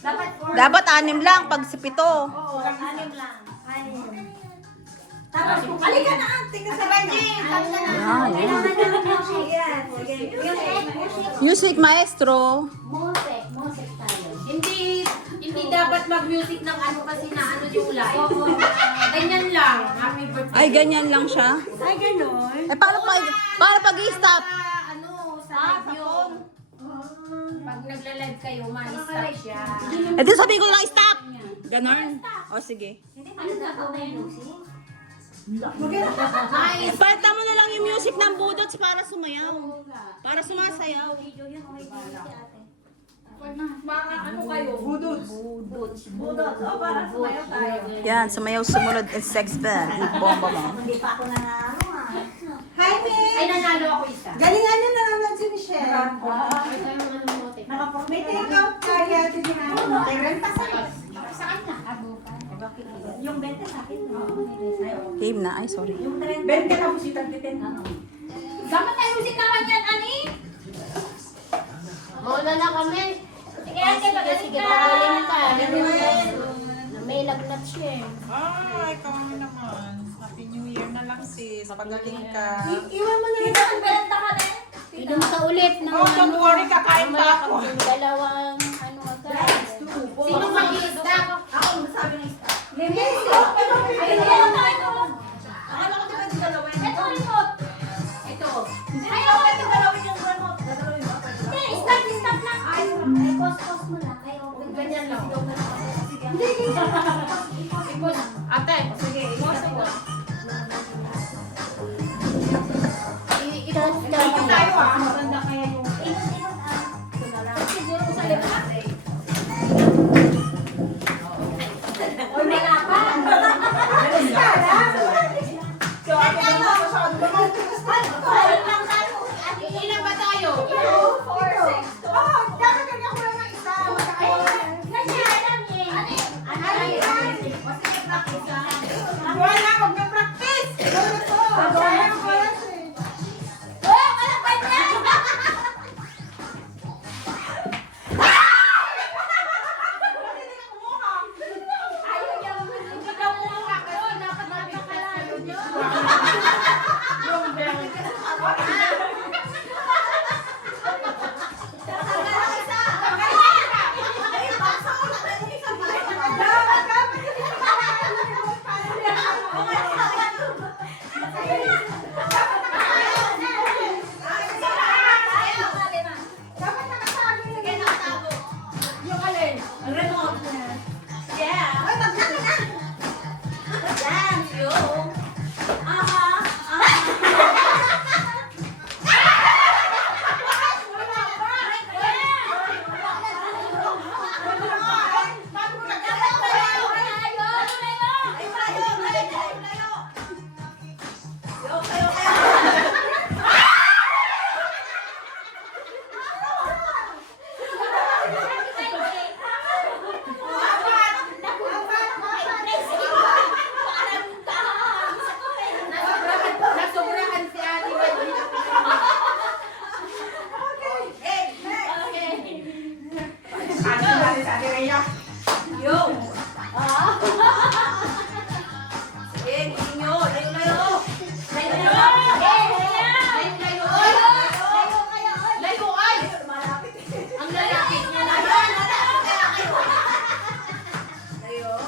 Dapat 6 lang pag si 7. Oo, 6 lang. 6. Tapos, halika na, tingnan sa Benji. Yan, yan. Music maestro. Mosek tayo. Hindi dapat mag-music ng ano kasi na ano yung live. Ganyan lang. Happy birthday. Ay, ganyan lang siya. Ay, gano'n. Eh, paano pag-i-stop? Sa live yun. Pag nagla-live kayo, ma-stop siya. Eh, di sabihin ko lang stop. Ganon. O, sige. Ano na po may music? Palta mo na lang yung music ng budots para sumayaw. Para sumasayaw. Video yun, okay din si ate. Mga ano kayo? Budot. Oh, para sumayaw tayo. Yan, sumayaw sumunod at sex band. Bomba mo. Hindi pa ako nanalo ah. Hi, Miss! Ay, nanalo ako isa. Galingan niyo nanonood si Michelle. Ay, tayo mga namote. May take out kaya din si Michelle. Renta sa Saan na? yung 20 sa akin. Game na. Ay, sorry. Yung 30. 20 na po si Tagtitin. Dapat tayo music naman yan, Ani. Mauna na kami. Sige, ate, sige, pagaling ka. May lagnat siya eh. Ay, kami naman. Happy New Year na lang sis. Pagaling ka. Iwan mo na rin ang benta ka na. Inom ka ulit ng Oh, don't worry, kakain pa ako. dalawang ano agad. Sino mag-i-stop? Ako magsasabi ng isa. Limis! Ay, ayaw na ito. Akala ko diba yung dalawin? Ito, remote. Ito. Ayaw ko ito dalawin yung remote. Dadalawin mo? Hindi, stop lang. Ay, pause mo lang. Ay, open. Ganyan lang. Sige. Hindi. Ate. Sige, Stop ko. Dito tayo ah. Maganda kaya yung... Inot ah. Ito na lang. Siguro sa lipat. Oy, wala pa. So, ako na ako sa ano naman. Ilan ba tayo? 4, 6. Oh, dapat kanya ko lang ng isa. Wala, huwag na practice. Wala to. Wala ko yan eh. Dapat nakasabi na ganun. Yung alin? Ang remote na. Yeah. Ay, magkano na? Yan, yung. Aha. Nasobrahan si Ate Wendy. Ano natin sa atin Rhea? Layo ay! Ang lalapit niya na. Ayan.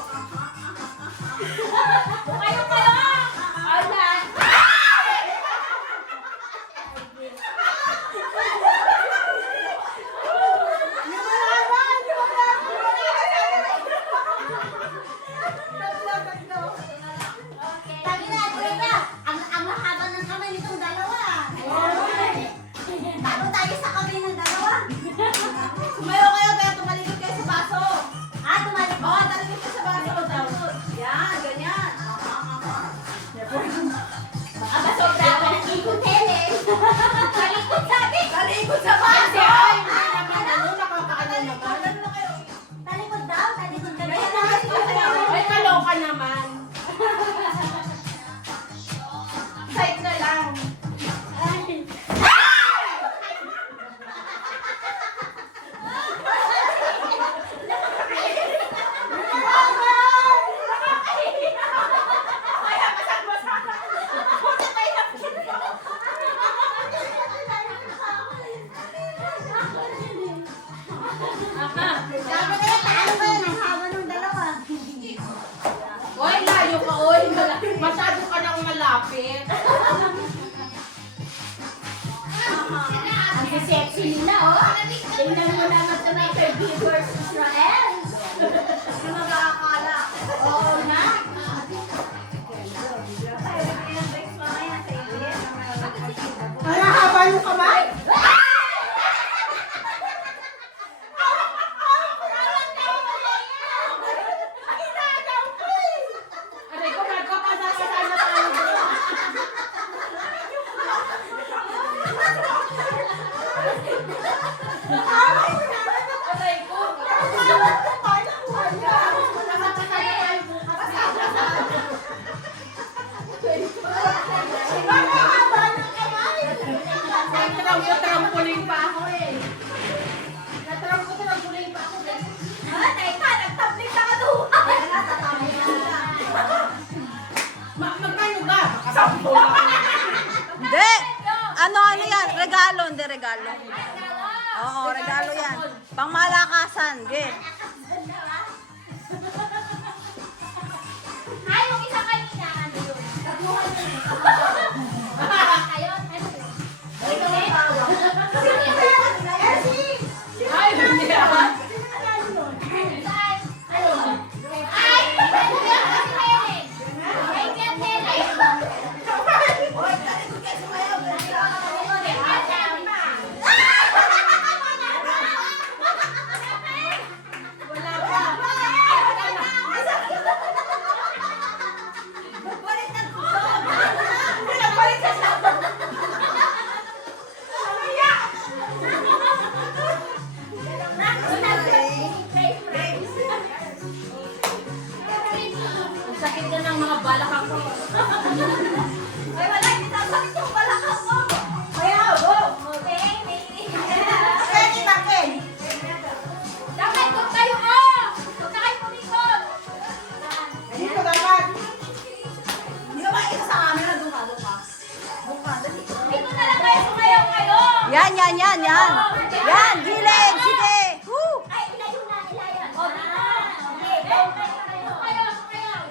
Nina, oh. Tingnan mo naman ito na kay Viewers Israel. Ano mag-aakala? Oo na. Ang haba yung kamay. Aray ko, nagkakasasaan na tayo. Aray ko. Trampoline pa ako eh. Trampoline pa ako. Teka, nagtablik na ka doon. Magkano ba? Hindi. Ano yan? Regalo, hindi regalo. Oo, regalo yan. Pangmalakasan, ge. Ay, yung isa kanina, ano yun? Nagluhan yun. Ayun, ano yun? Ito eh. Ay, hindi ako. Saan? Ano? Ay! Ay, kaya Helen. Ang sakit na ng mga balak ako. Ay, wala, hindi sasakit yung balakang mo. Okay, may dapat kung kayo mo! Huwag na kayo pumikot! Dito dapat. Dito na lang kayo sumayaw kayo! Yan, yan, yan, yan. Yan, gilid, sige. Woo! Ay, ilayo na, ilayo. O, dito. Okay, go. Sumayaw, sumayaw.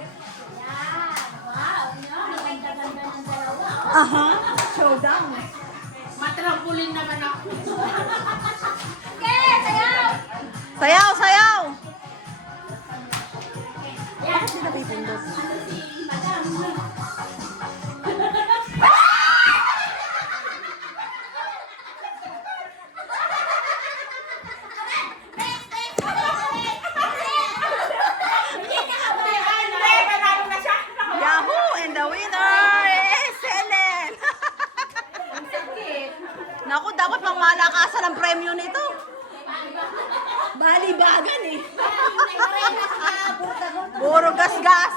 Yan. Wow, no? Ang ganda ng dalawa. Aha, showdown. Matrampoline naman ako. Okay, sayaw! Sayaw, sayaw. Yan. Hindi napipindot. Yahoo! And the winner is Helen! Naku, dapat pangmalakasan ang premyo nito. Balibagan eh. Puro gas-gas.